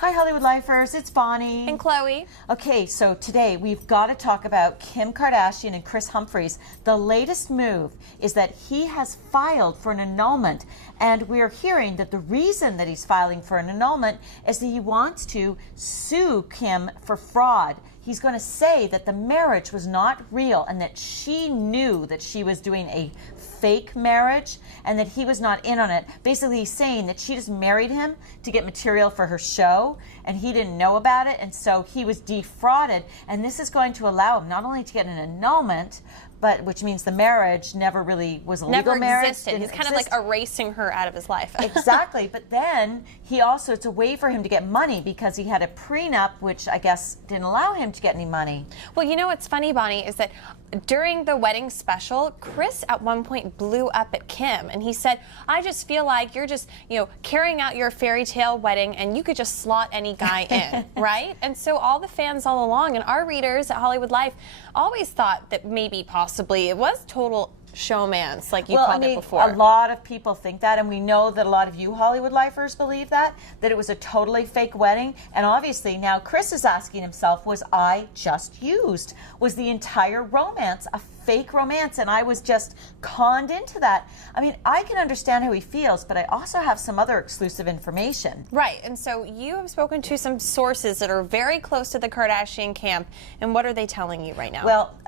Hi, Hollywood Lifers. It's Bonnie. And Chloe. Okay, so today we've got to talk about Kim Kardashian and Kris Humphries. The latest move is that he has filed for an annulment, and we're hearing that the reason that he's filing for an annulment is that he wants to sue Kim for fraud. He's going to say that the marriage was not real and that she knew that she was doing a fake marriage and that he was not in on it. Basically, he's saying that she just married him to get material for her show and he didn't know about it, and so he was defrauded. And this is going to allow him not only to get an annulment, but which means the marriage never really was a legal marriage. Never existed. He's kind of like erasing her out of his life. Exactly. But then he also, it's a way for him to get money because he had a prenup, which I guess didn't allow him to get any money. Well, you know what's funny, Bonnie, is that during the wedding special, Kris at one point blew up at Kim, and he said, I just feel like you're just, carrying out your fairy tale wedding and you could just slot any guy in, right? And so all the fans all along and our readers at Hollywood Life always thought that maybe possibly it was total showmance, like you called it before. A lot of people think that, and we know that a lot of you Hollywood Lifers believe that it was a totally fake wedding. And obviously now Kris is asking himself, was I just used? Was the entire romance a fake romance and I was just conned into that? I mean, I can understand how he feels, but I also have some other exclusive information. Right, and so you have spoken to some sources that are very close to the Kardashian camp, and what are they telling you right now? Well,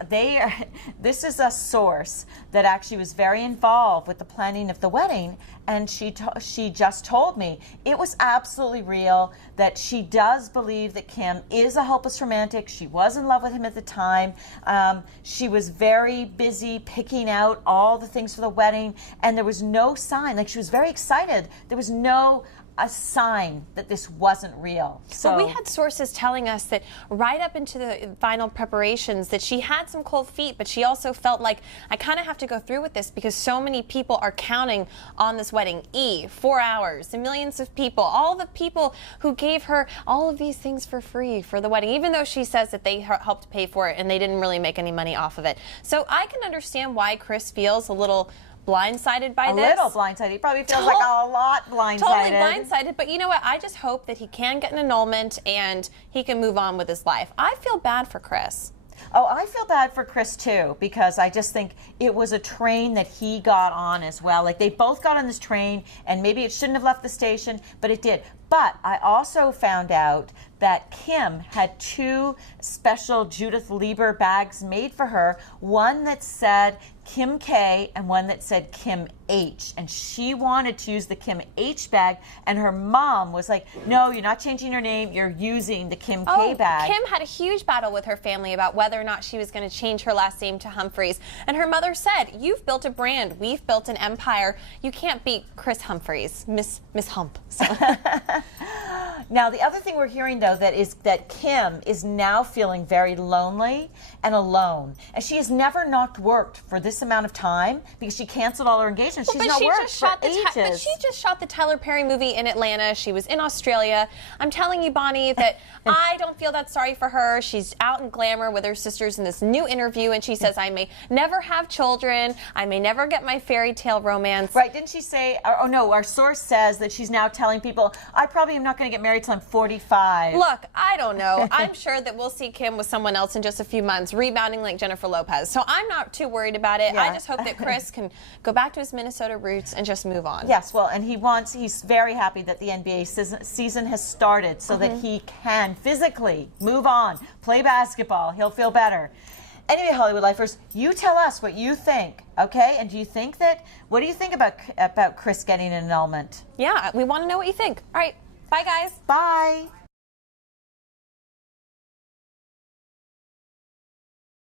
this is a source that actually was very involved with the planning of the wedding, and she just told me it was absolutely real, that she does believe that Kim is a hopeless romantic. She was in love with him at the time. She was very busy picking out all the things for the wedding, and there was no sign. Like, she was very excited. There was no a sign that this wasn't real. So we had sources telling us that right up into the final preparations that she had some cold feet, but she also felt like, I kind of have to go through with this because so many people are counting on this wedding. 4 hours, the millions of people, all the people who gave her all of these things for free for the wedding, even though she says that they helped pay for it and they didn't really make any money off of it. So I can understand why Kris feels a little blindsided by this. A little blindsided. He probably feels like a lot blindsided. Totally blindsided. But you know what? I just hope that he can get an annulment and he can move on with his life. I feel bad for Kris. Oh, I feel bad for Kris too, because I just think it was a train that he got on as well. Like, they both got on this train, and maybe it shouldn't have left the station, but it did. But I also found out that Kim had 2 special Judith Lieber bags made for her, one that said Kim K and one that said Kim H. And she wanted to use the Kim H bag, and her mom was like, no, you're not changing your name, you're using the Kim K bag. Kim had a huge battle with her family about whether or not she was going to change her last name to Humphries. And her mother said, you've built a brand, we've built an empire, you can't beat Kris Humphries, Miss Hump. So. Now, the other thing we're hearing, though, is that Kim is now feeling very lonely and alone. And she has never not worked for this amount of time because she canceled all her engagements. She's not worked for ages. But she just shot the Tyler Perry movie in Atlanta. She was in Australia. I'm telling you, Bonnie, that I don't feel that sorry for her. She's out in glamour with her sisters in this new interview, and she says, I may never have children. I may never get my fairy tale romance. Right. Didn't she say, oh no, our source says that she's now telling people, I probably am not going to get married till I'm 45. Look, I don't know. I'm sure that we'll see Kim with someone else in just a few months, rebounding like Jennifer Lopez. So I'm not too worried about it. Yeah. I just hope that Kris can go back to his Minnesota roots and just move on. Yes, well, and he's very happy that the NBA season has started so that he can physically move on, play basketball. He'll feel better. Anyway, Hollywood Lifers, you tell us what you think, okay? And what do you think about Kris getting an annulment? Yeah, we want to know what you think. All right, bye, guys. Bye.